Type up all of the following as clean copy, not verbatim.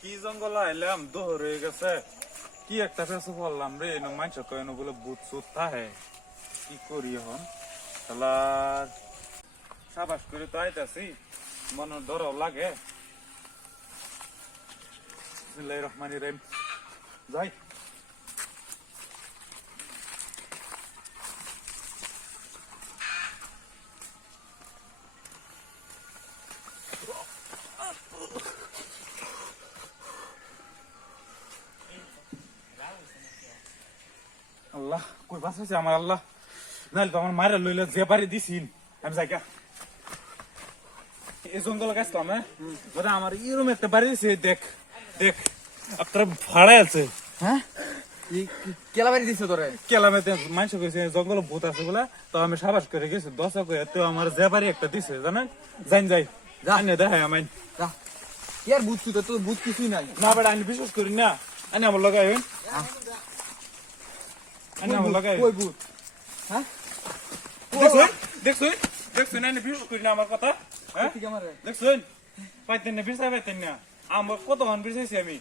কি জঙ্গল আইলাম দোহর হয়ে গেছে কি একটা পেছু পড়লাম রে মানুষ কেন বলে বুট সুত তাহে কি করি এখন শালার সাবাস করে তো আইতাছি মনে ডরও লাগে বিসমিল্লাহির রহমানির রহিম যাই আল্লাহ কই বাঁচাইছে আমার আল্লাহ নাহলে তো আমার মায়ের লইলে যে বাড়ি দিছিন আমি যাই গা। এই জঙ্গল গেছিলাম হ্যাঁ আমার এরম একটা বাড়ি দিছে দেখ দেখ আপনার ভাড়া আছে হ্যাঁ কেলা বাড়ি দিছে তোরে কেলামেতে মানুষ কইছে জঙ্গল ভূত আছে বলে তো আমি সাবাস করে গেছি দশা করে তো আমার যে বাড়ি একটা দিছে জানেন যাই যাই জানি দেখাই আমায় যা কি আর বুঝছু তো বুঝ কিছুই নাই না বেটা আমি বিশ্বাস করি না আনি আমার লাগাই আনি আমার লাগাই কই বুঝ হ্যাঁ দেখছুন দেখছুন দেখছুন আমি বিশ্বাস করি না আমার কথা হ্যাঁ ঠিক আমার দেখছুন পাইতেন না বিশ্বাস পাইতেন না আমার কতক্ষণ বিশ্বাসছি আমি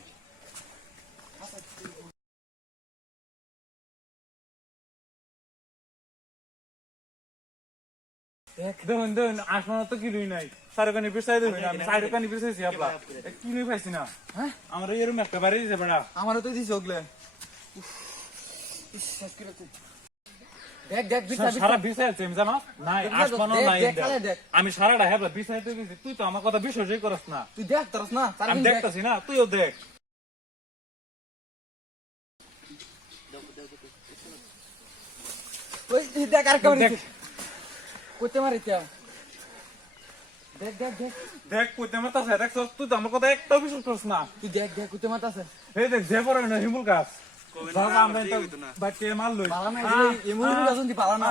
দেখুন দেখুন আসমানো তো কিলোই নাই সারকানি বিশ্বাস দেখুন আমি সারকানি বিশ্বাসছি আপনার কিলোই পাইছি না হ্যাঁ আমার এরকম একটা বাড়ি দিছে বেড়া আমারও তো দিছে ওগলে দেখ দেখ বিচার সারা বিষয় আছে আমি জানো নাই আসমানো নাই আমি সারাটা হ্যাঁ বিষয় তো গেছি তুই তো আমার কথা বিশ্বাসই করস না তুই দেখ তোরস না আমি দেখতেছি না তুইও দেখ ওই দেখ আর কেমন দেখ করতে মারিতে দেখ দেখ দেখ দেখ কইতে আমার তাছে দেখ তুই তো আমার কথা একটাও বিশ্বাস করস না তুই দেখ দেখ করতে মারতাছে এই দেখ যে পরে না হিমুল গাছ দাদা আমরা তো বাচ্চা মাল লই পালা না এমন গাছ দি পালা না